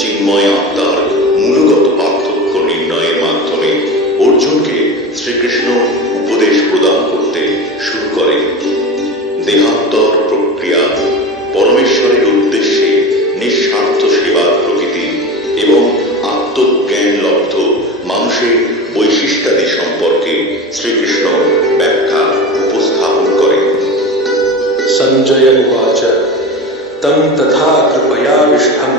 চিন্ময় আত্মার মূলগত পার্থক্য নির্ণয়ের মাধ্যমে অর্জুনকে শ্রীকৃষ্ণ উপদেশ প্রদান করতে শুরু করেন। দেহান্তর প্রক্রিয়া, পরমেশ্বরের উদ্দেশ্যে নিঃস্বার্থ সেবার প্রকৃতি এবং আত্মজ্ঞান লব্ধ মানুষের বৈশিষ্ট্যাদি সম্পর্কে শ্রীকৃষ্ণ ব্যাখ্যা উপস্থাপন করেন। সঞ্জয় উবাচ তং তথা কৃপয়াবিষ্ঠম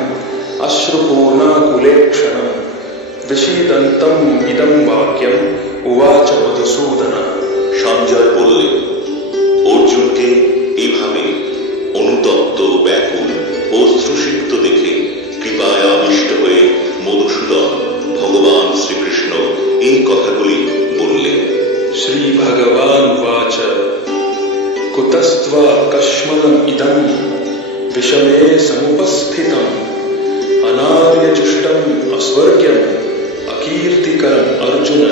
অশ্রুপূর্ণাকুলেক্ষণম বিষীদন্তম ইদং বাক্যম উবাচ মধুসূদন। সঞ্জয় বললেন, অর্জুনকে এভাবে অনুতপ্ত, ব্যাকুল, অশ্রুসিক্ত দেখে কৃপায় আবিষ্ট হয়ে মধুসূদন ভগবান শ্রীকৃষ্ণ এই কথাগুলি বললেন। শ্রী ভগবান উবাচ কুতস্ত্বা কস্মলম ইদং বিষমে সমুপস্থিতম অনার্যচুষ্টম অস্বর্গ্যম অকীর্তিকরম অর্জুন।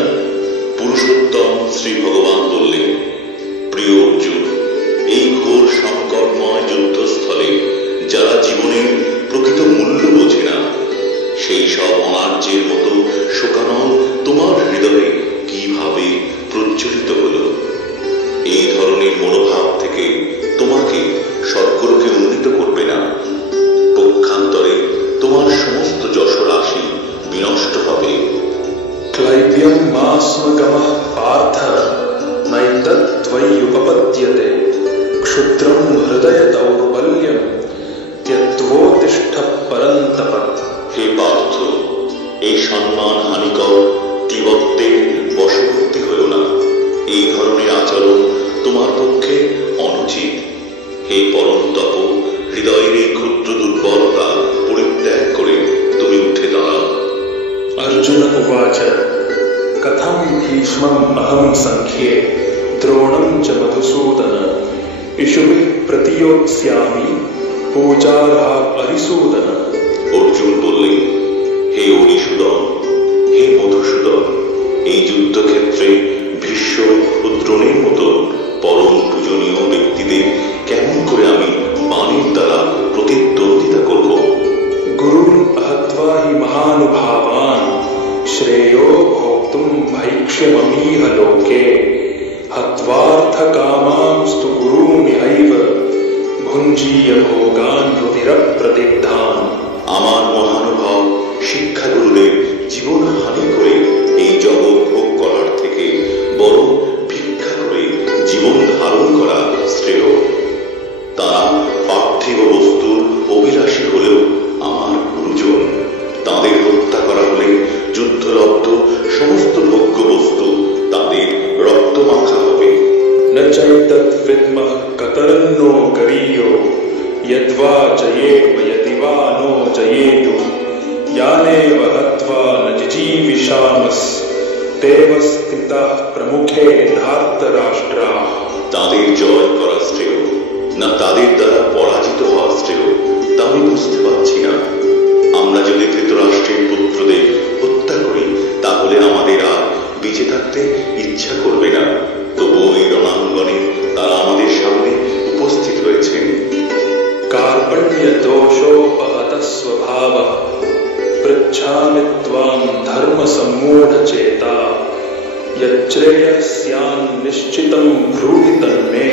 পুরুষোত্তম শ্রী ভগবান বললেন, প্রিয় অর্জুন, এই ঘোর সংকটময় যুদ্ধস্থলে যারা জীবনের প্রকৃত মূল্য বোঝে না, সেই সব অনার্যের মতো শোকানল তোমার হৃদয়ে কিভাবে প্রজ্বলিত হল? এই ধরনের মনোভাব থেকে তোমাকে স্বর্গলোকে উন্নীত করবে না। পক্ষান্তরে তোমার সমস্ত যশরাশি বিনষ্ট হবে। ক্লৈব্যম মাস্মগমঃ পার্থ নৈতদ্বয়ি উপপদ্যতে ক্ষুদ্রম হৃদয় দৌর্বল্যম ত্যক্তোত্তিষ্ঠ পরন্তপ। হে পার্থ, এই সম্মান হানিকর ক্লীবত্বের বশবর্তী হয়েও না। এই ধরনের আচরণ তোমার পক্ষে অনুচিত। হে পরন্তপ, হৃদয়ের এই ক্ষুদ্র দুর্বলতা পরিত্যাগ করে তুমি উঠে দাঁড়াও। অর্জুন উবাচ কথম ভীষ্মম অহম সংখ্যে দ্রোণম চ মধুসূদন ইষুভিঃ প্রতিয়োৎস্যামি পূজার্হা অরিসূদন। অর্জুন বললেন, হে অরিসূদন, হে মধুসূদন, এই যুদ্ধক্ষেত্রে ভীষ্ম ও দ্রোণের মতো পরম পূজনীয় ব্যক্তিদের কেমন করে আমি বাণীর দ্বারা প্রতিদ্বন্দ্বিতা করব? গুরুন অহত্বা হি মহানুভাবান শ্রেয়ো ভোক্তুম ভৈক্ষ্যমমীহ লোকে হত্বার্থ কামাংস্তু গুরুমিহৈব ভুঞ্জীয় ভোগান রুধিরপ্রদিগ্ধান। আমার মহানুভব শিক্ষাগুরুদের জীবন হানি করে এই জগৎ ভোগ করার থেকে বরং ভিক্ষা করে জীবন ধারণ করা শ্রেয়। তারা পার্থিব বস্তুর অভিলাষী হলেও আমার গুরুজন। তাদের হত্যা করা হলে যুদ্ধলব্ধ সমস্ত ভোগ্য বস্তু তাদের রক্তমাখা হবে। ন চৈতৎ বিদ্মঃ কতরন্নো গরীয়ো यद्वा जयेम यदि वा नो जयेयु यानेव हत्वा न जिजीविषामस् तेव स्थिताः प्रमुखे धार्तराष्ट्राः। তাদের জয় করা শ্রেয় না তাদের দ্বারা পরাজিত হওয়া শ্রেয়, তা আমি বুঝতে পারছি না। আমরা যদি ধৃতরাষ্ট্রের পুত্রদের হত্যা করি তাহলে আমাদের আর বেঁচে থাকতে ইচ্ছা করবে না। তবু এই রণাঙ্গনে তারা আমাদের সামনে উপস্থিত হয়েছেন। कार्पण्य दोषोपहत स्वभावः पृच्छामि त्वां धर्म सम्मूढ़ चेता यच्छ्रेयः स्यान् निश्चितं ब्रूहि तन्मे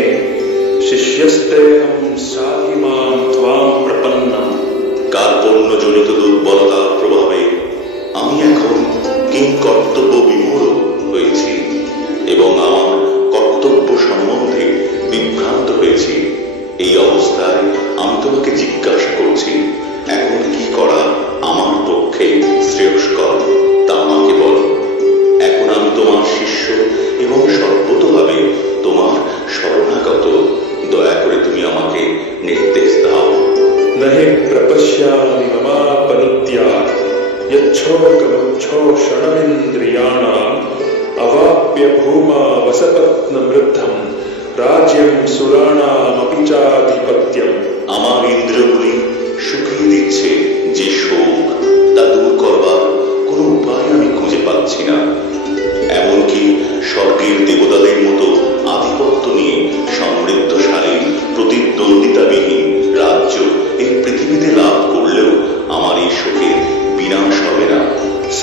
शिष्यस्तेऽहं साधि मां त्वां प्रपन्नम्। কার্পণ্যজনিত দুর্বলতার প্রভাবে আমি এখন কিং কর্তব্য বিমূঢ় হয়েছি এবং আমার কর্তব্য সম্বন্ধে বিভ্রান্ত হয়েছি। এই অবস্থায় আমি তোমাকে জিজ্ঞাসা করছি, এখন কি করা আমার পক্ষে শ্রেয়স্কর তা আমাকে বলো। এখন আমি তোমার শিষ্য এবং সর্বতোভাবে তোমার শরণাগত। দয়া করে তুমি আমাকে নির্দেশ দাও। नहि प्रपश्यामि ममापनुद्यात् यच्छोकमुच्छोषणमिन्द्रियाणाम् अवाप्य भूमा वसपत्नमृद्धं राज्यं सुराणामपि चाधिपत्यम्। আমার ইন্দ্রিয়গুলি শুকিয়ে দিচ্ছে যে শোক, তা দূর করবার কোনো উপায় আমি খুঁজে পাচ্ছি না। এমনকি স্বর্গের দেবতাদের মতো আধিপত্য নিয়ে সমৃদ্ধশালী প্রতিদ্বন্দ্বিতাবিহীন রাজ্য এই পৃথিবীতে লাভ করলেও আমার এই শোকের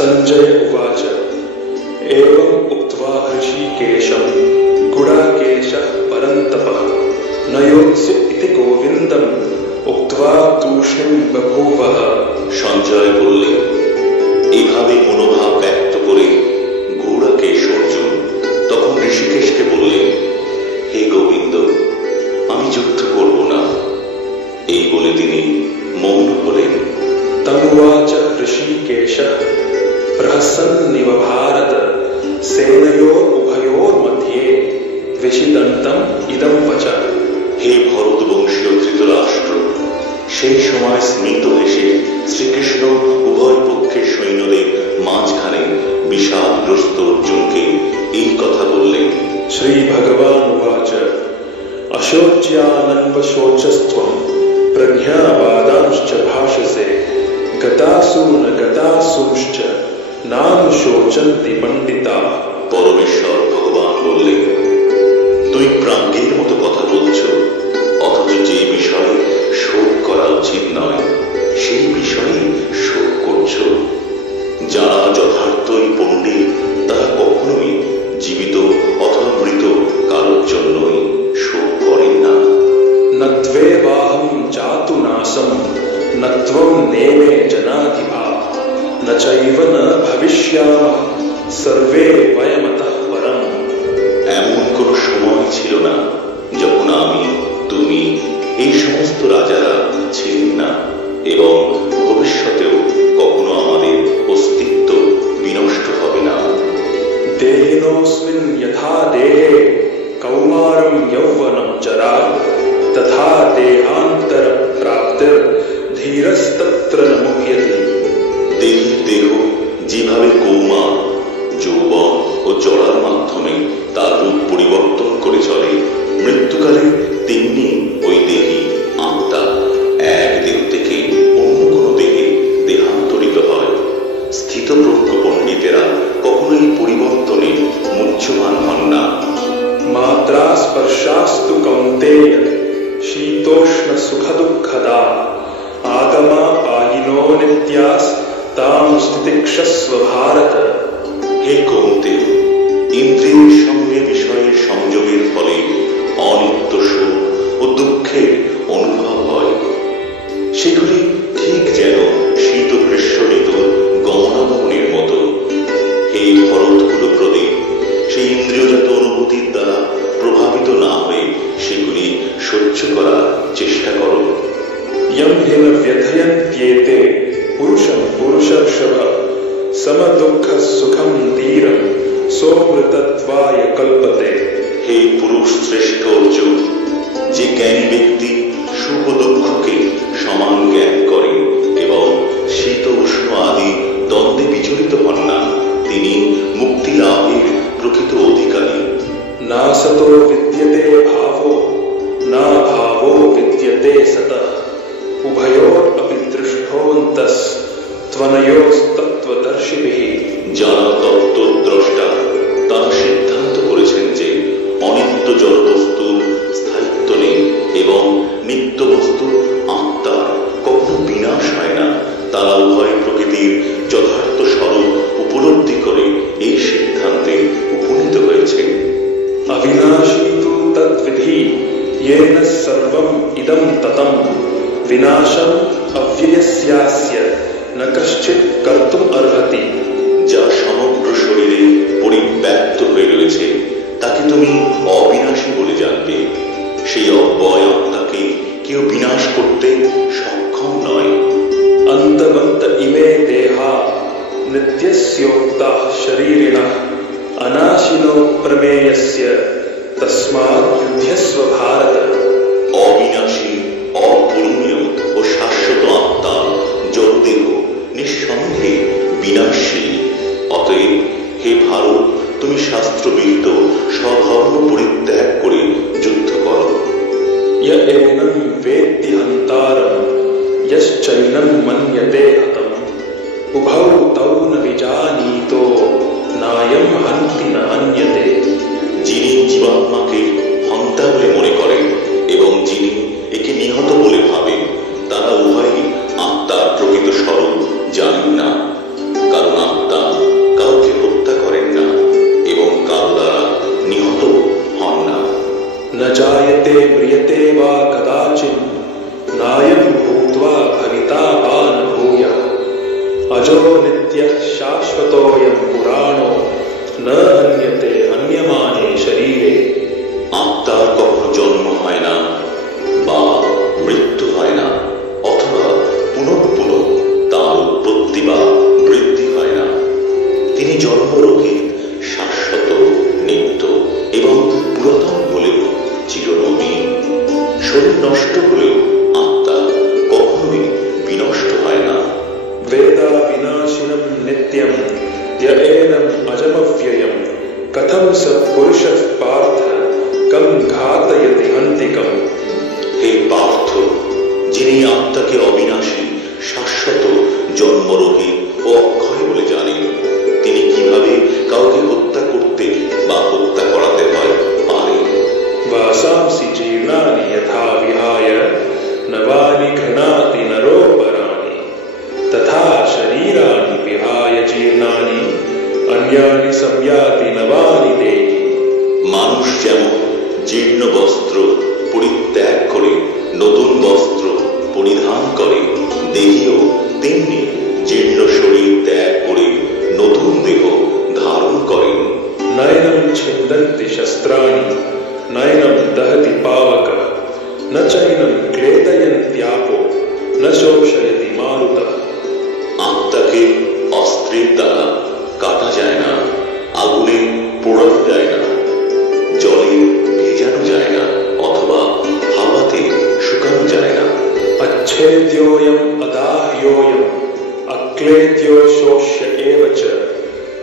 संजय उवाच एवम् उक्त्वा ऋषिकेशं गुडाकेशः परन्तपः नयोत्सु इति गोविन्दम् उक्त्वा तूष्णीं बभूवः। সঞ্জয় বললেন, এইভাবে মনোভাব ব্যক্ত করে গুড়াকেশ অর্জুন তখন ঋষিকেশকে বললেন, হে গোবিন্দ, আমি যুদ্ধ করব না। এই বলে তিনি মৌন হলেন। तमुवाच ऋषिकेशः प्रहसन्निव भारत सेनयोरुभयोर्मध्ये विषिदन्तम् इदं वचः। হে ভরতবংশীয় ধৃতরাষ্ট্র, সেই সময় স্মিত হেসে শ্রীকৃষ্ণ উভয় পক্ষের সৈন্যদের মাঝখানে বিষাদগ্রস্ত অর্জুনকে এই কথা বললেন। শ্রী ভগবান উবাচ अशोच्यानन्वशोचस्त्वं प्रज्ञावादांश्च भाषसे गतासून गतासूंश्च नानुशोचन्ति पण्डिताः। পরমেশ্বর ভগবান বললেন, তুই প্রাজ্ঞের মতো কথা বলছ, অথচ যে বিষয়ে শোক করা উচিত নয় সেই বিষয়ে শোক করছ। যারা যথার্থই পণ্ডিত তারা কখনোই জীবিত অথবা মৃত কারোর জন্যই শোক করেন না। नत्वेवाहं जातु नासं न त्वं नेमे जनाधिपा न चैव न भविष्यामः सर्वे वयमतः परम्। এমন কোন সময় ছিল না যখন আমি, তুমি, এই সমস্ত রাজারা ছিলেন না এবং ভবিষ্যতেও কখনো আমাদের অস্তিত্ব বিনষ্ট হবে না। देहिनोऽस्मिन् यथा देहे कौमारं यौवनं जरा तथा देहान्तरप्राप्तिर् धीरस्तत्र न मुह्यते। দেহের দেহ যেভাবে কৌমার, যৌবন ও জরার মাধ্যমে তার রূপ পরিবর্তন করে চলে, মৃত্যুকালে তেমনি ওই দেহী আত্মা এক দেহ থেকে অন্য কোনো দেহে দেহান্তরিত হয়। স্থিতপ্রজ্ঞ পণ্ডিতেরা কখনোই পরিবর্তনে মুহ্যমান হন না। मात्रा स्पर्शास्तु कौन्तेय शीतोष्ण सुख दुःखदा आगमा पायिनो नित्यास् तां स्थितिक्षस्व भारत। হে কৌন্তেয়, ইন্দ্রিয়ের সঙ্গে বিষয়ের সংযোগের ফলে অনিত্য সুখ ও দুঃখের অনুভব হয়। সেগুলি ঠিক যেন শীত গ্রীষ্ম ঋতুর গমনাগমনের মতো। হে ভরত কুলপ্রদীপ, সেই ইন্দ্রিয়জাত অনুভূতির দ্বারা প্রভাবিত না হয়ে সেগুলি সহ্য করার চেষ্টা করো। यं हि न व्यथयन्त्येते पुरुषं पुरुषर्षभ समदुःखसुखं धीरं सोऽमृतत्वाय कल्पते। হে পুরুষ শ্রেষ্ঠ অর্জুন, যে জ্ঞানী ব্যক্তি সুখ দুঃখকে সমান জ্ঞান করেন এবং শীত উষ্ণ আদি দ্বন্দ্বে বিচলিত হন না, তিনি মুক্তি লাভের প্রকৃত অধিকারী। ना सतो विद्यते भावो ना भावो विद्यते सतः उभयोरपि दृष्टोऽन्तस्त्वनयोस्तत्त्वदर्शिभिः। যারা তত্ত্বদ্রষ্টা তারা সিদ্ধান্ত করেছেন যে অনিত্য জড়বস্তুর স্থায়িত্ব নেই এবং নিত্য বস্তুর আত্মার কখনো বিনাশ হয় না। তারা উভয় প্রকৃতির যথার্থ স্বরূপ উপলব্ধি করে এই সিদ্ধান্তে উপনীত হয়েছে। अविनाशी तु तद्विधि येन सर्वम् इदं ततं विनाशम् अव्ययस्यास्य न कश्चित् कर्तुम् अर्हति। যা সমগ্র শরীরে পরিব্যাপ্ত হয়ে রয়েছে তাকে তুমি অবিনাশী বলে জানবে। সেই অব্যয় আত্মাকে কেউ বিনাশ করতে সক্ষম নয়। अन्तवन्त इमे देहा नित्यस्योक्ताः शरीरिणः अनाशिनो प्रमेयस्य तस्मात् युध्यस्व भारत। অবিনাশী, অপরিমেয় ও শাশ্বত আত্মা জড়দেহ নিঃসন্দেহে বিনাশী। অতএব হে ভারত, তুমি শাস্ত্রবিহিত স্বধর্ম পরিত্যাগ করে যুদ্ধ করো। य एनं वेत्ति हन्तारं यश्चैनं मन्यते हतम् उभौ तौ न विजानीतो नायं हन्ति न हन्यते। যিনি জীবাত্মাকে হন্তা বলে মনে করেন এবং যিনি একে নিহত বলে ভাবেন, তারা উভয়ই আত্মার প্রকৃত স্বরূপ জানেন না। কারণ আত্মা अजो नित्यः शाश्वतोऽयं पुराणो न हन्यते हन्यमाने शरीरे। আত্মার কখনো জন্ম হয় না বা মৃত্যু হয় না, অথবা পুনঃপুন তার উৎপত্তি বা বৃদ্ধি হয় না। তিনি জন্মরহিত, শাশ্বত, নিত্য এবং পুরাতন হলেও চিরনবীন। শরীর নষ্ট হলেও আত্মা কখনোই বিনষ্ট হয় না। वेदा विनाशिनं नित्यं य एनं अजमव्ययं कथं स पुरुषः पार्थ कं घातयति हन्तिकम्। হে পার্থ, যিনি আত্মাকে অবিনাশী, শাশ্বত, জন্মরহিত ও অক্ষয় বলে জানেন, তিনি কিভাবে কাউকে হত্যা করতে বা হত্যা করাতে হয় পারেন। वासांसि जीर्णानि यथा विहाय नवानि घ्नाति नरोपराणि तथा शरीराणि विहाय जीर्णानि अन्यानि संयाति नवानि देहि। মানুষ যেমন জীর্ণ বস্ত্র পরিত্যাগ করে নতুন বস্ত্র পরিধান করে, দেহিও তেমনি জীর্ণ শরীর ত্যাগ করে নতুন দেহ ধারণ করেন। नैनं छिन्दन्ति शस्त्राणि नैनं दहति पावकः न चैनं क्लेदयन्त्यापो न शोषयति मारुतः। আত্মাকে অস্ত্রের দ্বারা কাটা যায় না, আগুনে পোড়ানো যায় না, জলে ভেজানো যায় না, অথবা হাওয়াতে শুকানো যায় না। अच्छेद्योऽयम् अदाह्योऽयम् अक्लेद्यो शोष्य एव च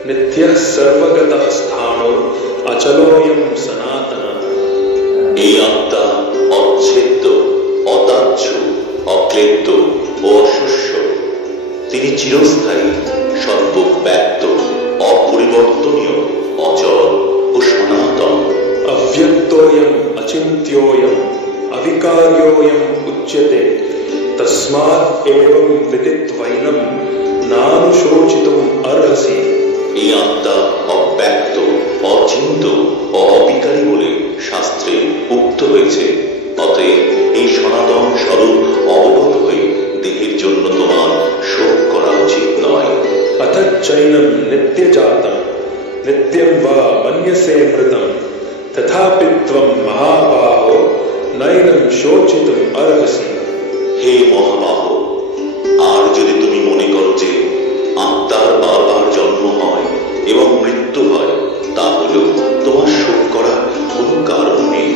नित्यः सर्वगतः स्थाणो अचलोऽयं सनातनः। এই আত্মা অচ্ছেদ্য, অদাহ্য, অক্লেদ্য ও অশস্য। তিনি চিরস্থায়ী, সর্বব্যাপ্ত, অপরিবর্তনীয়, অচল ও সনাতন। अव्यक्तोऽयम् अचिन्त्योऽयम् अविकार्योऽयम् उच्यते तस्मात् एवं विदित्वैनं नानुशोचितुम् अर्हसि। এই আত্মা অব্যক্ত, অচিন্ত ও অবিকারী বলে শাস্ত্রে উক্ত হয়েছে। অতএব এই সনাতন স্বরূপ অবগত হয়ে দেহের জন্য তোমার শোক করা উচিত নয়। अथच्चैनं नित्यजातं नित्यं वा मन्यसे मृतं तथापि त्वं महाबाहो नैनं शोचितुम् अर्हसि। হে মহাবাহ, আর যদি তুমি মনে করো যে আত্মার বারবার জন্ম হয় এবং মৃত্যু হয়, তাহলেও তোমার শোক করার কোনো কারণ নেই।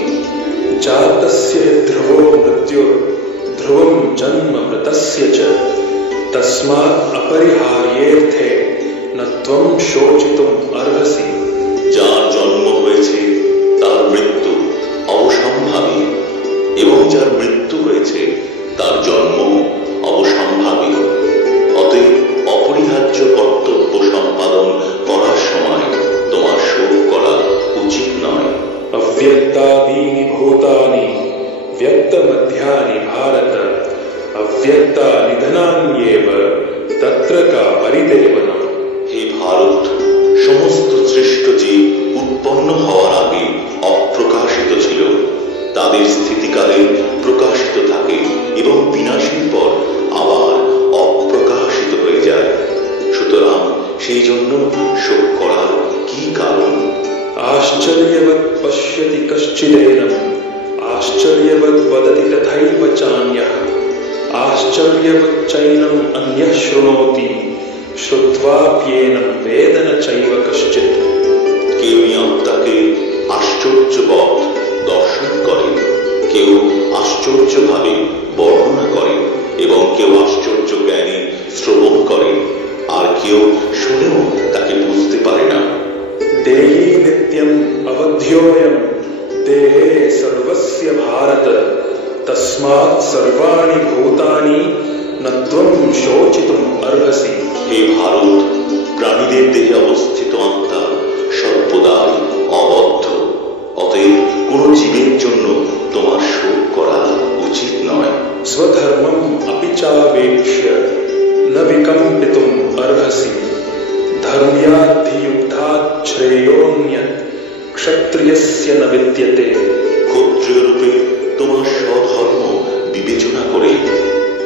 जातस्य ध्रुवो मृत्युर् ध्रुवं जन्म मृतस्य च तस्मात् अपरिहार्येऽर्थे न त्वं शोचितुम् अर्हसि। যার জন্ম হয়েছে তার মৃত্যু অবসম্ভাবী, এবং যার মৃত্যু হয়েছে তার জন্ম অবসম্ভাবী। অতএব অপরিহার্য কর্তব্য সম্পাদন করার সময় তোমার শোক করা উচিত নয়। अव्यक्तादीनि भूतानि व्यक्तमध्यानि भारत अव्यक्तानिधनान्येव तत्र का परिदेवनम्। হে ভারত, সমস্ত সৃষ্ট জীব উৎপন্ন হওয়ার আগে অপ্রকাশিত ছিল, তাদের স্থিতিকালে প্রকাশিত থাকে এবং বিনাশের পর আবার অপ্রকাশিত হয়ে যায়। সুতরাং সেই জন্য শোক করার কি কারণ? आश्चर्यवत् पश्यति कश्चिदेनम् आश्चर्यवत् वदति तथैव चान्यः आश्चर्यवच्चैनम् अन्यः शृणोति श्रुत्वाप्येनं वेद न चैव कश्चित्। কেউ আত্মাকে আশ্চর্যবৎ দর্শন করে, কেউ আশ্চর্যভাবে বর্ণনা করে, এবং কেউ আশ্চর্য জ্ঞানে শ্রবণ করে, আর কেউ শুনেও তাকে বুঝতে পারে না। देही नित्यम् अवध्योऽयं देहे सर्वस्य भारत तस्मात् सर्वाणि भूतानि न त्वं शोचितुम् अर्हसि। হে ভারত, প্রাণীদের দেহে অবস্থিত আত্মা সর্বদাই অবদ্ধ, অতএব কোন জীবের জন্য তোমার শোক করা উচিত নয়। स्वधर्मम् अपि चावेक्ष्य न विकम्पितुम् अर्हसि धर्म्याद्धियुक्तात् श्रेयोऽन्यत् क्षत्रियस्य न विद्यते। ক্ষত্রিয় রূপে তোমার স্বধর্ম বিবেচনা করে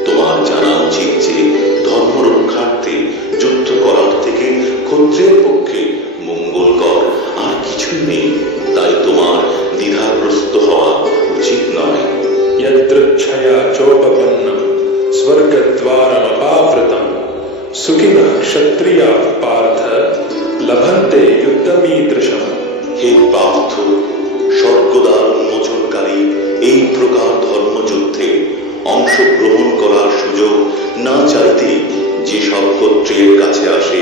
তোমার জানা উচিত যে ধর্ম রক্ষার্থে सुखिनः क्षत्रिया पार्थ लभन्ते युद्धमीदृशम्। হে পার্থ, স্বর্গদ্বার উন্মোচনকারী এই প্রকার ধর্মযুদ্ধে অংশগ্রহণ করার সুযোগ না চাইতে যে সব ক্ষত্রিয়ের কাছে আসে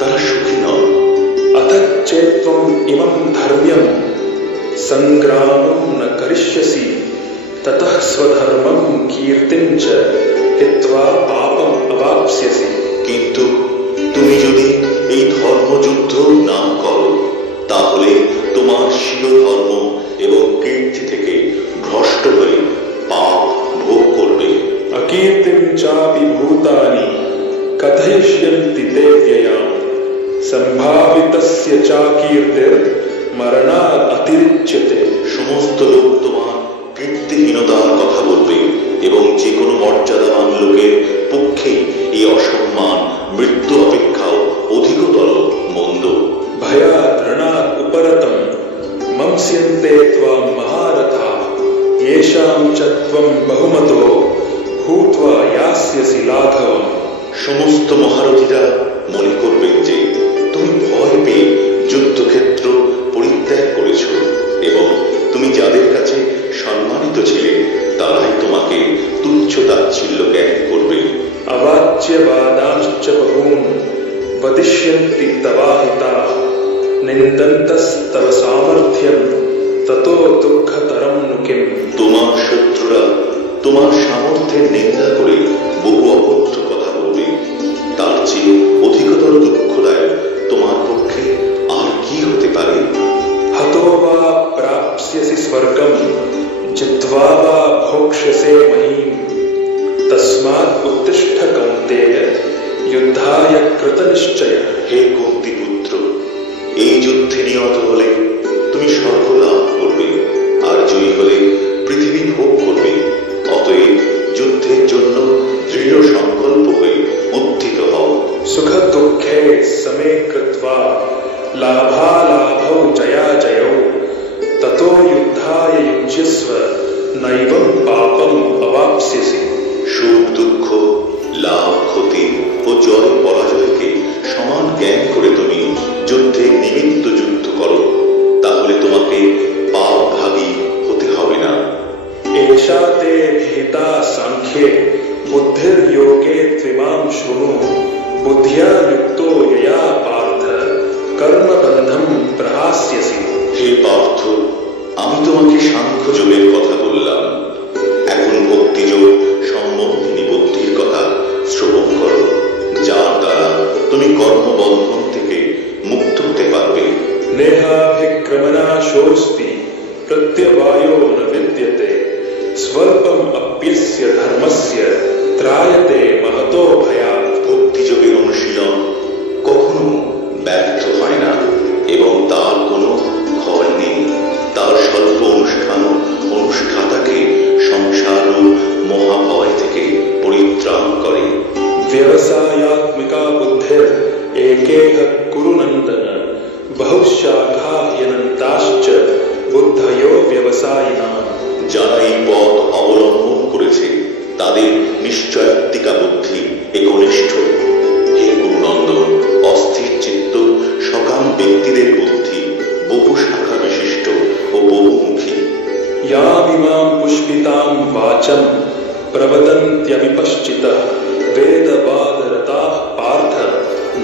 তারা সুখী নয়। अतच्चेत्त्वम् इमं धर्म्यं संग्रामं न करिष्यसि ततः स्वधर्मं कीर्तिं च हित्वा पापम् अवाप्स्यसि। কিন্তু তুমি যদি এই ধর্মযুদ্ধ না করো তাহলে তোমার স্বীয় ধর্ম এবং কীর্তি থেকে ভ্রষ্ট হয়ে পাপ ভোগ করবে। अकीर्तिं चापि भूतानि कथयिष्यन्ति ते व्ययाम् संभावितस्य चाकीर्तिर् मरणात् अतिरिच्यते। সমস্ত লোক তোমার কীর্তিহীনতার কথা বলবে এবং যে কোনো মর্যাদাবান লোকের পক্ষে এই অসম্মান মৃত্যু অপেক্ষাও অধিকতর মন্দ। भयात् ऋणात् उपरतं मंस्यन्ते त्वां महारथाः येषां च त्वं बहुमतो भूत्वा यास्यसि लाघवम्। সমস্ত মহারথীরা মনে করবেন যে তুমি ভয় পেয়ে যুদ্ধক্ষেত্র পরিত্যাগ করেছ এবং তুমি যাদের কাছে সম্মানিত ছিলে তারাই তোমাকে তুচ্ছ তাচ্ছিল্য জ্ঞান করবে। अवाच्यवादांश्च बहून् वदिष्यन्ति तवाहिताः निन्दन्तस्तव सामर्थ्यं ततो दुःखतरं नु किम्। তোমার শত্রুরা তোমার সামর্থ্যের নিন্দা করে বহু অকথ্য কথা বলবে, তার চেয়ে অধিকতর দুঃখদায়ক তোমার পক্ষে আর কি হতে পারে। हतो वा प्राप्स्यसि स्वर्गं जित्वा वा भोक्ष्यसे महीम् तस्मात् उत्तिष्ठ कौन्तेय युद्धाय कृतनिश्चयः। হে কুন্তি পুত্র, এই যুদ্ধে নিহত হলে তুমি স্বর্গ লাভ করবে আর জয়ী হলে পৃথিবী ভোগ করবে। অতএব যুদ্ধের জন্য দৃঢ় সংকল্প হয়ে উত্থিত হও। सुख दुःखे समे कृत्वा लाभालाभौ जयाजयौ ततो युद्धाय युज्यस्व नैवं पापम् अवाप्स्यसि। সুখ দুঃখ লাভ ক্ষতি ও জয় পরাজয়কে সমান জ্ঞান করে তুমি যুদ্ধে নিমিত্ত যুদ্ধ করো, তাহলে তোমাকে পাপ ভাগী হতে হবে না। एषा ते भेदा सांख्ये बुद्धिर्योगे त्विमां शृणु बुद्धिया युक्तो यया पार्थ कर्मबन्धं प्रहास्यसि। হে পার্থ, আমি তোমাকে সাংখ্য যোগের কথা বললাম, এখন ভক্তিযোগ সম্বন্ধিনী বুদ্ধির কথা শ্রবণ করো, যার দ্বারা তুমি কর্মবন্ধন থেকে মুক্ত হতে পারবে। नेहाभिक्रमनाशोऽस्ति प्रत्यवायो न विद्यते स्वल्पम् अप्यस्य धर्मस्य त्रायते महतो भयात्। ভক্তিযোগের অনুশীলন কখনো ব্যর্থ হয় না এবং তার কোনো ক্ষয় নেই। তার স্বল্প অনুষ্ঠান অনুষ্ঠাতাকে সংসার ও মহাভয় থেকে পরিত্রাণ করে। व्यवसायात्मिका बुद्धिर् एकेह कुरु नन्दन बहुशाखा ह्यनन्ताश्च बुद्धयो व्यवसायिनाः। যারা এই পথ অবলম্বন করেছে তাদের নিশ্চয়াত্মিকা বুদ্ধি একনিষ্ঠ। হে গুরুনন্দন, অস্থির চিত্ত সকাম ব্যক্তিদের বুদ্ধি বহু শাখা বিশিষ্ট ও বহুমুখী। यामिमां पुष्पितां वाचं प्रवदन्त्यविपश्चितः वेदवादरताः पार्थ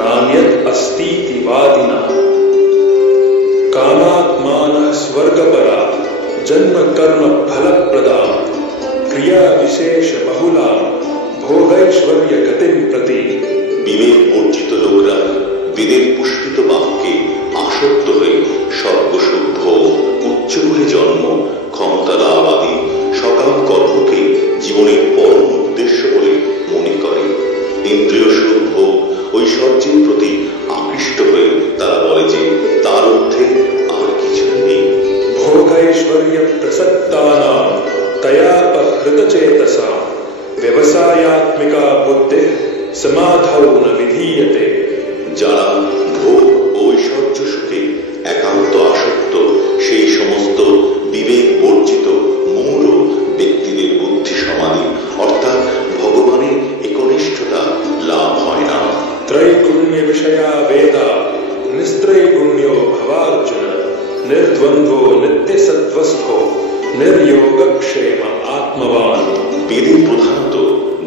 नान्यत् अस्तीति वादिनः। कामात्मानः स्वर्गपरा जन्म कर्म फलप्रदा क्रिया विशेष बहुला भोगैश्वर्य गतिं प्रति। বিবেক বর্জিত লোকরা বেদের পুষ্পিত বাক্যে আসক্ত হয়ে স্বর্গসুখ ভোগ, উচ্চকুলে জন্ম, ক্ষমতা লাভ আদি সকাম কর্মকে জীবনের পরম উদ্দেশ্য বলে মনে করে। ইন্দ্রিয় সুখ ভোগ ঐশ্বর্যের প্রতি আকৃষ্ট হয়ে তারা বলে যে তার ঊর্ধ্বে আর কিছুই নেই। भोगैश्वर्य प्रसक्तानां तयापहृतचेतसा व्यवसायात्मिका बुद्धिः समाधाय त्रैगुण्य विषया वेदा निस्त्रैगुण्यो भवार्जुन निर्द्वन्द्वो नित्य सत्वस्थो निर्योगक्षेम आत्मवान। বেদে প্রধানত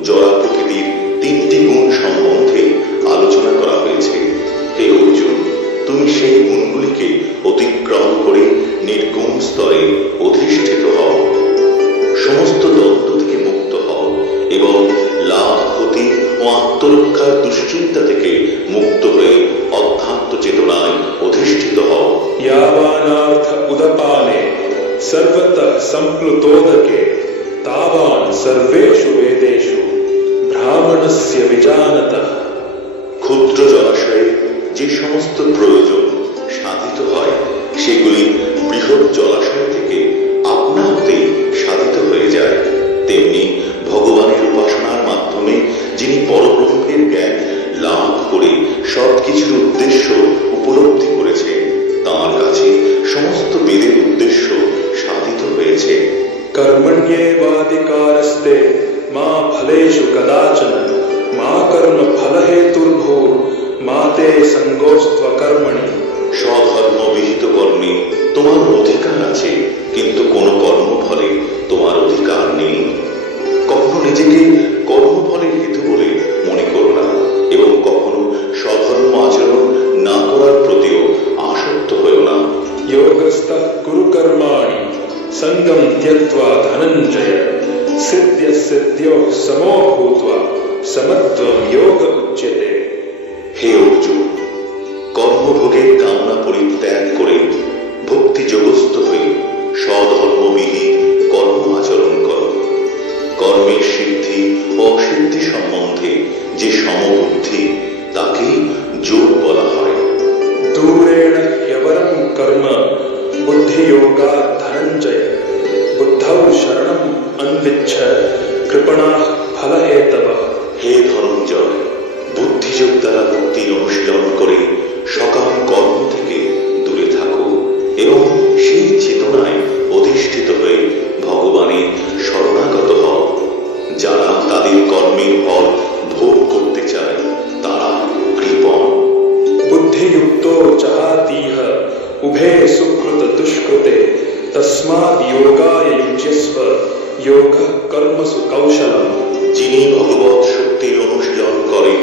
জড়া প্রকৃতির তিনটি গুণ সম্বন্ধে আলোচনা করা হয়েছে। হে অর্জুন, তুমি সেই গুণগুলিকে অতিক্রম করে নির্গুণ স্তরে অধিষ্ঠিত হও, সমস্ত দ্বন্দ্ব থেকে মুক্ত হও এবং লাভ ক্ষতি ও আত্মরক্ষার দুশ্চিন্তা থেকে মুক্ত হয়ে অধ্যাত্ম চেতনায় অধিষ্ঠিত হও। यावानार्थ उदपाने सर्वतः संप्लुतोदके तावान् सर्वेषु वेदेषु ब्राह्मणस्य विजानतः। ক্ষুদ্র জলাশয়ে যে সমস্ত প্রয়োজন সাধিত হয় সেগুলি বৃহৎ জলাশয় থেকে আপনা হতেই সাধিত হয়ে যায়। তেমনি ভগবানের উপাসনার মাধ্যমে যিনি পরব্রহ্মের জ্ঞান লাভ করে সবকিছুর উদ্দেশ্য উপলব্ধি করেছে, তাঁর কাছে সমস্ত বেদের উদ্দেশ্য সাধিত হয়েছে। कर्मण्येवाधिकारस्ते मा फलेषु कदाचन मा कर्म फलहेतुर्भूर् मा ते संगोस्त्व कर्मणि। স্বধর্ম বিহিত কর্মে তোমার অধিকার আছে, কিন্তু কোনো কর্মফলে তোমার অধিকার নেই। কখনো নিজেকে কর্মফলের হেতু বলে মনে করো না এবং কখনো স্বধর্ম আচরণ না করার প্রতিও আসক্ত হয়েও না। योगस्थः कुरु कर्माणि संगं त्यक्त्वा धनञ्जय सिद्ध्यः सिद्ध्योः समो भूत्वा समत्वं योग उच्यते। হে অর্জুন, কর্মভোগের কামনা পরিত্যাগ করে ভক্তি যোগস্থ হয়ে স্বধর্মবিহীন কর্ম আচরণ করো। কর্মের সিদ্ধি ও অসিদ্ধি সম্বন্ধে যে সমবুদ্ধি তাকেই যোগ বলা হয়। दूरेण ह्यवरं कर्म बुद्धियोगात् धनञ्जय बुद्धौ शरणम् अन्विच्छ कृपणाः फलहेतवः। হে ধনঞ্জয়, বুদ্ধিযোগ দ্বারা মুক্তির অনুশীলন করে সকাম কর্ম থেকে দূরে থাকো এবং সেই চেতনায় অধিষ্ঠিত হয়ে ভগবানের শরণাগত হও। যারা তাদের কর্মের ফল ভোগ করতে চায় তারা কৃপণ। बुद्धियुक्तो जहातीह उभे सुकृत दुष्कृते तस्माद् योगाय युज्यस्व योगः कर्मसु कौशलम्। যিনি ভগবৎ শক্তির অনুশীলন করেন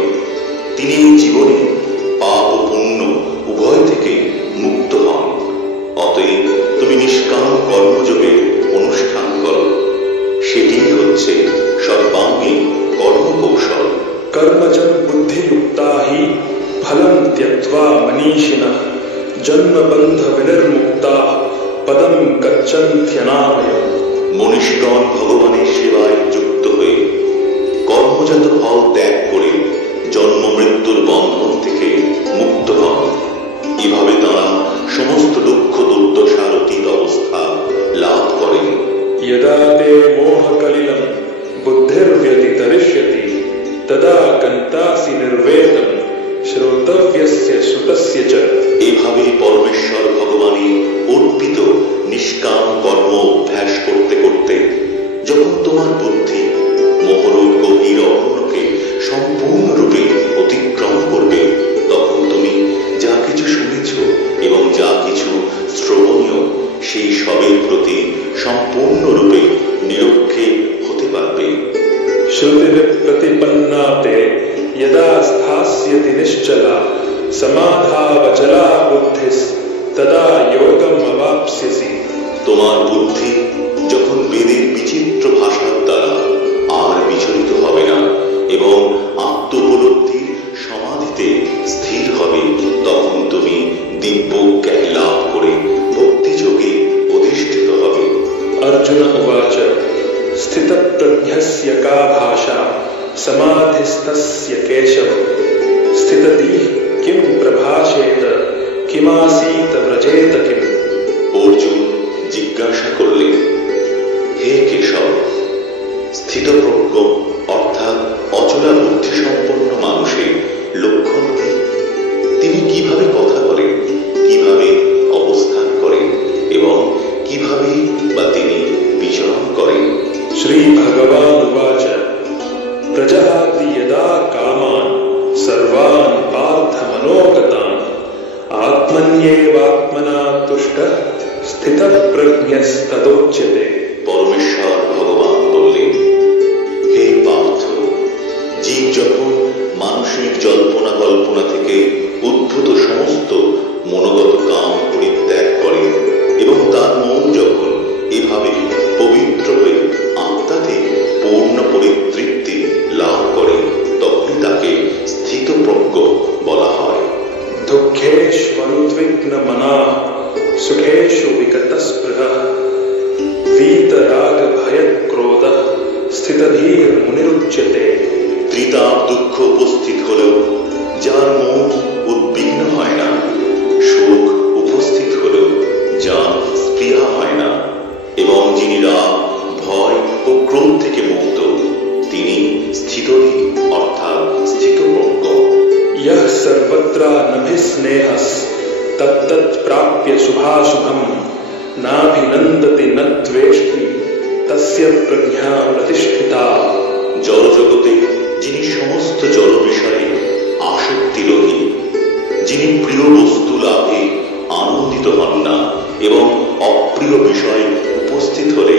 তিনি জীবনে পাপ ও পুণ্য উভয় থেকে মুক্ত হন। অতএব তুমি নিষ্কাম কর্মযোগে অনুষ্ঠান করো, সেটি হচ্ছে সর্বাঙ্গীন কর্মকৌশল। कर्मजं बुद्धियुक्ता हि फलं त्यक्त्वा मनीषिणः जन्मबन्ध विनिर्मुक्ताः पदं गच्छन्त्यनामयम्। মনীষীগণ ভগবানের সেবায় যুক্ত হয়ে কর্মজাত ফল ত্যাগ করে জন্ম মৃত্যুর বন্ধন থেকে মুক্ত হন। এভাবে তারা সমস্ত দুঃখ দুর্দশার অতীত অবস্থা লাভ করেন। यदा ते मोहकलिलं बुद्धिर्व्यतितरिष्यति तदा गन्तासि निर्वेदं श्रोतव्यस्य श्रुतस्य च। এভাবে পরমেশ্বর ভগবানই অর্পিত নিষ্কাম কর্ম অভ্যাস করতে করতে যখন তোমার বুদ্ধি মোহরূপ গভীর অরণ্যকে সম্পূর্ণরূপে অতিক্রম করবে, তখন তুমি যা কিছু শুনেছ এবং যা কিছু শ্রবণীয় সেই সবের প্রতি সম্পূর্ণরূপে নিরক্ষে হতে পারবে। श्रुतिप्रतिपन्ना ते यदा स्थास्यति निश्चला समाधावचला बुद्धिस्तदा योगम् अवाप्स्यसि। তোমার বুদ্ধি যখন বেদের বিচিত্র ভাষার দ্বারা আর বিচলিত হবে না এবং আত্মোপলব্ধির সমাধিতে স্থির হবে, তখন তুমি দিব্য জ্ঞান লাভ করে ভক্তিযোগে অধিষ্ঠিত হবে। अर्जुन उवाच स्थितप्रज्ञस्य का भाषा समाधिस्थस्य केशव स्थितधीः किं प्रभाषेत किमासीत व्रजेत किम्। অর্জুন জিজ্ঞাসা করলেন, হে কেশব, স্থিতপ্রজ্ঞ অর্থাৎ অচলা বুদ্ধি সম্পন্ন মানুষের লক্ষণ কি? তিনি কিভাবে কথা বলেন, কিভাবে অবস্থান করেন এবং কিভাবে বা তিনি বিচরণ করেন? श्री भगवान् उवाच प्रजहाति यदा कामान् सर्वान् आत्मन्येवात्मना तुष्टः स्थितः प्रज्ञस्तदोच्यते। পরমেশ্বর ভগবান বললেন, হে পার্থ, জীব যখন মানসিক জল্পনা কল্পনা থেকে উদ্ভূত সমস্ত মনোগত কাম পরিত্যাগ করে এবং তার মন যখন এভাবে পবিত্র হয়ে আত্মাতে পূর্ণ পরিতৃপ্তি লাভ করে, তখনই তাকে স্থিতপ্রজ্ঞ বলা হয়। দুঃখেষ্বনুদ্বিগ্নমনাঃ সুখেষু বিগতস্পৃহঃ वीतरागभयक्रोधः স্থিতধীর মুনিরুচ্যতে। ত্রিতাপ দুঃখ উপস্থিত হলেও যার মন উদ্বিগ্ন হয় না, সুখ উপস্থিত হলেও যার স্পৃহা হয় না, এবং যিনি রাগ, ভয় ও ক্রোধ থেকে মুক্ত, তিনি স্থিতধীর অর্থাৎ স্থিতপ্রজ্ঞ। यः सर्वत्रानभिस्नेहः तत्तत् प्राप्य शुभाशुभम् नाभिनन्दति न द्वेष्टि तस्य प्रज्ञा प्रतिष्ठिता। জড়জগতে যিনি সমস্ত জড় বিষয়ে আসক্তিরহীন, যিনি প্রিয় বস্তু লাভে আনন্দিত হন না এবং অপ্রিয় বিষয় উপস্থিত হলে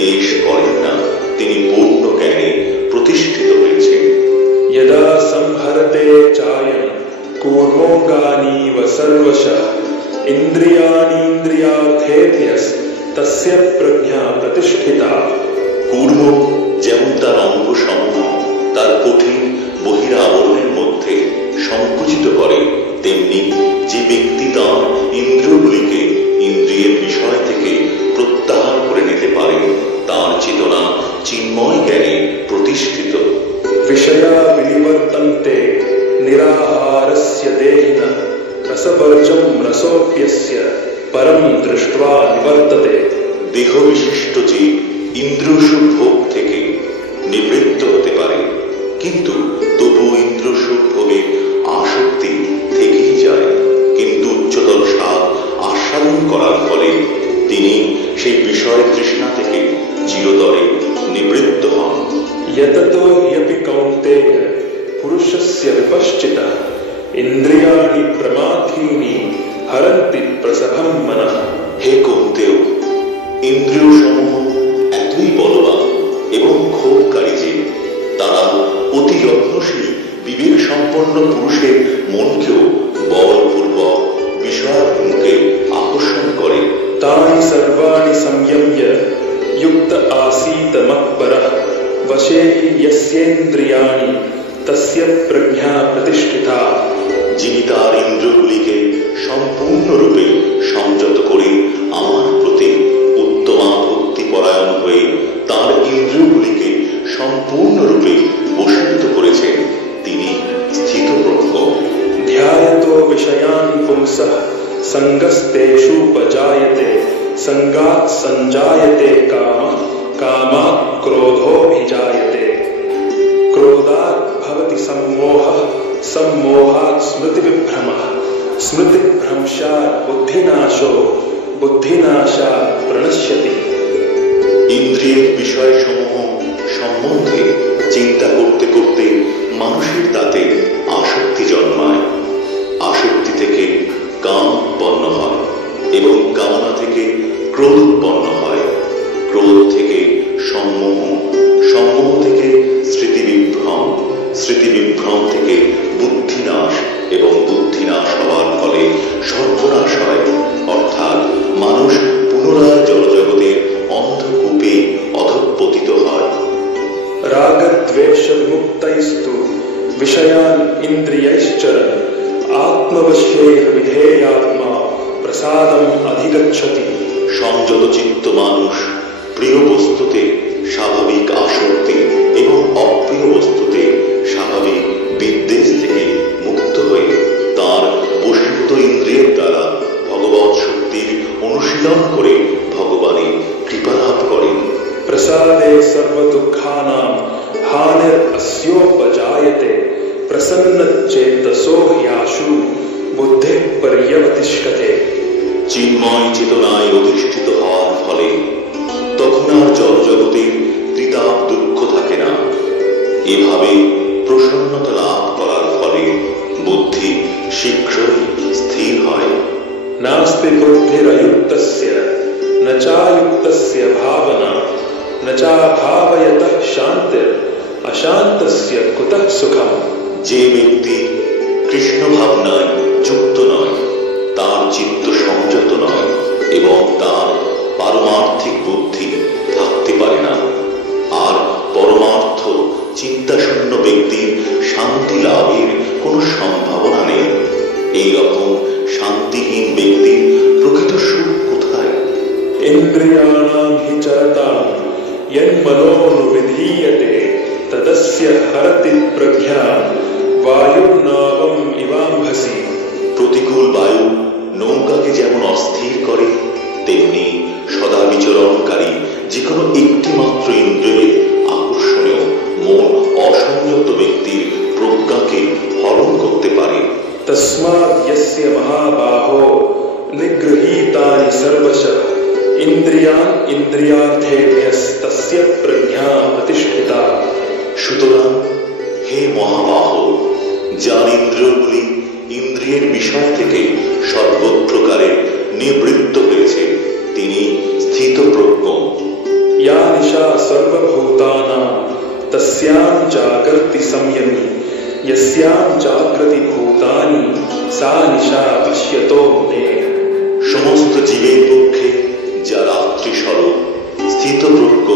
দেশ করেন না, তিনি পূর্ণ জ্ঞানে প্রতিষ্ঠিত হয়েছেন। यदा संहरते चायं कूर्मोऽङ्गानीव सर्वशः इन्द्रियाणीन्द्रियार्थेभ्यस्तस्य प्रज्ञा प्रतिष्ठिता। কূর্ম যেমন তার অঙ্গসমূহ তার কঠিন বহিরাবরণের মধ্যে সংকুচিত করে, তেমনি যে ব্যক্তি তার ইন্দ্রিয়গুলিকে ইন্দ্রিয়ের বিষয় থেকে প্রত্যাহার করে নিতে পারে, তার চেতনা চিন্ময় জ্ঞানে প্রতিষ্ঠিত। विषया विनिवर्तन्ते निराहारस्य देहिनः रसवर्जं रसोऽप्यस्य परं दृष्ट्वा निवर्तते। দেহ বিশিষ্ট জীব ইন্দ্রিয়সুখ ভোগ থেকে নিবৃত্ত হতে পারে, কিন্তু তবু ইন্দ্রিয়সুখ ভোগের আসক্তি থেকেই যায়। কিন্তু উচ্চতর স্বাদ আস্বাদন করার ফলে তিনি সেই বিষয় তৃষ্ণা থেকে চিরতরে নিবৃত্ত হন। यततो ह्यपि कौन्तेय पुरुषस्य विपश्चितः इन्द्रियाणि प्रमाथीनि हरन्ति प्रसभं मनः। হে কৌন্তেয়, ইন্দ্রিয় সমূহ এতই বলবান এবং ক্ষোভকারী যে তারা অতি যত্নশীল বিবেক সম্পন্ন পুরুষের মনকেও বলপূর্বক বিষয়াভিমুখে আকর্ষণ করে। तानि सर्वाणि संयम्य युक्त आसीत मत्परः वशे हि यस्येन्द्रियाणि तस्य प्रज्ञा प्रतिष्ठिता। যিনি তার ইন্দ্রিয়গুলিকে সম্পূর্ণরূপে সংযত করে আমার প্রতি উত্তমা ভক্তিপরায়ণ হয়ে তার ইন্দ্রিয়গুলিকে সম্পূর্ণরূপে বশীভূত করেছেন, তিনি স্থিতপ্রজ্ঞ। ध्यायतो विषयान् पुंसः संगस्तेषुपजायते संगात् संजायते कामः कामात् क्रोधोऽभिजायते क्रोधात् भवति सम्मोहः सम्मोहात् स्मृतिविभ्रमः स्मृतिभ्रंशात् बुद्धिनाशो बुद्धिनाशात् प्रणश्यति। ইন্দ্রিয়ের বিষয়সমূহ সম্বন্ধে চিন্তা করতে করতে মানুষের তাতে আসক্তি জন্মায়, আসক্তি থেকে কাম উৎপন্ন হয় এবং কামনা থেকে ক্রোধ উৎপন্ন হয়, ক্রোধ থেকে সম্মোহ, সম্মোহ থেকে স্মৃতিবিভ্রম, স্মৃতিবিভ্রম থেকে বুদ্ধিনাশ এবং বুদ্ধিনাশ হওয়ার ফলে সর্বনাশ হয়, অর্থাৎ মানুষ পুনরায় জড়জগতের অন্ধকূপে অধঃপতিত হয়। रागद्वेष विमुक्तैस्तु विषयान् इन्द्रियैश्चरन् आत्मवश्यैर्विधेयात्मा प्रसादम् अधिगच्छति। সংযত চিত্ত মানুষ প্রিয় বস্তুতে স্বাভাবিক আসক্তি এবং অপ্রিয় বস্তুতে স্বাভাবিক বিদ্বেষ থেকে মুক্ত হয়ে তার বশীভূত ইন্দ্রিয়ের দ্বারা ভগবৎ শক্তির অনুশীলন করে ভগবানের কৃপা লাভ করেন। प्रसादे सर्वदुःखानां हानिरस्योपजायते प्रसन्नचेतसो ह्याशु बुद्धिः पर्यवतिष्ठते। চিন্ময় চেতনায় অধিষ্ঠিত হওয়ার ফলে তখন আর জড়জগতের ত্রিতাপ দুঃখ থাকে না। এভাবে প্রসন্নতা লাভ করার ফলে বুদ্ধি শীঘ্রই স্থির হয়। नास्ति बुद्धिरयुक्तस्य न चायुक्तस्य भावना न चाभावयतः शान्तिर् अशान्तस्य कुतः सुखम्। যে ব্যক্তি কৃষ্ণ ভাবনায় যুক্ত নয়, তার চিত্ত সংযত নয় এবং তার পারমার্থিক বুদ্ধি থাকতে পারে না। আর পরমার্থ চিন্তাশূন্য ব্যক্তির শান্তি লাভের কোনো সম্ভাবনা নেই। এইরকম শান্তিহীন ব্যক্তির প্রকৃত সুখ কোথায়? ইন্দ্রিয়াণাং হি চরতাং यन्मनोनुविधीयते तदस्य हरति प्रज्ञां वायुर्नावम् इवाम्भसि। প্রতিকূল বায়ু নৌকাকে যেমন অস্থির করে, তেমনি সদা বিচরণকারী যে কোনো একটি মাত্র ইন্দ্রিয়ে আকর্ষণীয় মন অসংযত ব্যক্তির প্রজ্ঞাকে হরণ করতে পারে। तस्मात् यस्य महाबाहो निगृहीतानि सर्वशः ইন্দ্রিয়ান ইন্দ্রিয়ার্থেভ্যস্তস্য প্রজ্ঞা প্রতিষ্ঠিতা। সুতরাং হে মহাবাহ, যার ইন্দ্রিয়গুলি ইন্দ্রিয়ের বিষয় থেকে সর্বপ্রকারে নিবৃত্ত হয়েছে, তিনি স্থিতপ্রজ্ঞ। या निशा सर्वभूतानां तस्यां जागर्ति संयमी यस्यां जागृति भूतानि सा निशा पश्यतो मुनेः। সমস্ত জীবের পক্ষে যা রাত্রি স্বরূপ, স্থিতপ্রজ্ঞ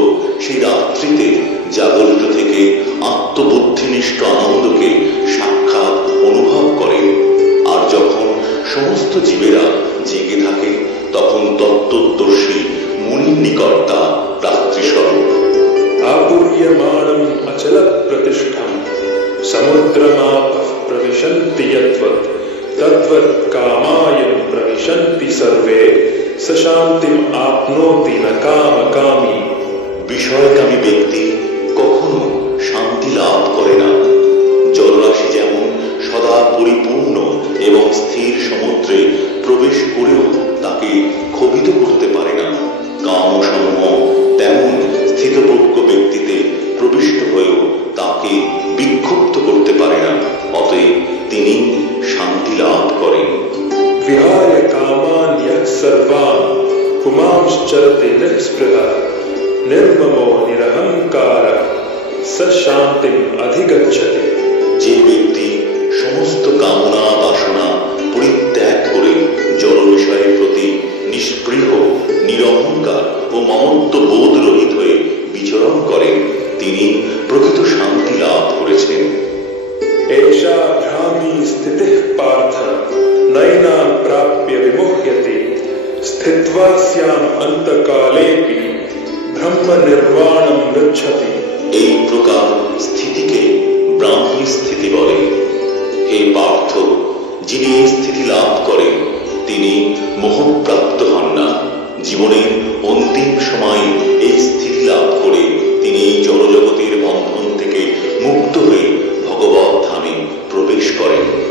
সেই রাত্রিতে জাগরিত থেকে আত্মবুদ্ধিনিষ্ঠ আনন্দকে সাক্ষাৎ অনুভব করে। আর যখন সমস্ত জীবেরা জেগে থাকে, তখন তত্ত্বদর্শী মুনির নিকট তা রাত্রিস্বরূপ। आपूर्यमाणम् अचलत् प्रतिष्ठं समुद्रमापः प्रविशन्ति यद्वत् तद्वत् कामायं प्रविशन्ति सर्वे स शान्तिम् आप्नोति न कामकामी। বিষয়কামী ব্যক্তি কখনো শান্তি লাভ করে না। জলরাশি যেমন সদা পরিপূর্ণ এবং স্থির সমুদ্রে প্রবেশ করেও তাকে ক্ষোভিত করতে পারে না, কামসমূহ তেমন স্থিতপ্রজ্ঞ ব্যক্তিতে প্রবিষ্ট হয়েও তাকে বিক্ষুব্ধ করতে পারে না। অতএব তিনি শান্তি লাভ করেন। विहाय कामान् यः सर्वान् पुमांश्चरति निःस्पृहः निर्ममो निरहङ्कारः स शान्तिम् अधिगच्छति। যে ব্যক্তি সমস্ত কামনা বাসনা পরিত্যাগ করে জড় বিষয়ের প্রতি নিষ্পৃহ, নিরহংকার ও মমত্ব বোধ রহিত হয়ে বিচরণ করেন, তিনি প্রকৃত শান্তি লাভ করেছেন। एषा भ्रामी स्थितिः पार्थ नैना प्राप्य विमुह्यते स्थित्वा स्याम् अन्तकालेऽपि ब्रह्म निर्वाणं गच्छति। এই প্রকার স্থিতিকে ব্রাহ্মী স্থিতি বলে। হে পার্থ, যিনি এই স্থিতি লাভ করেন তিনি মোহপ্রাপ্ত হন না। জীবনের অন্তিম সময়ে এই স্থিতি লাভ করে তিনি এই জড়জগতের বন্ধন থেকে মুক্ত হয়ে ভগবৎ ধামে প্রবেশ করেন।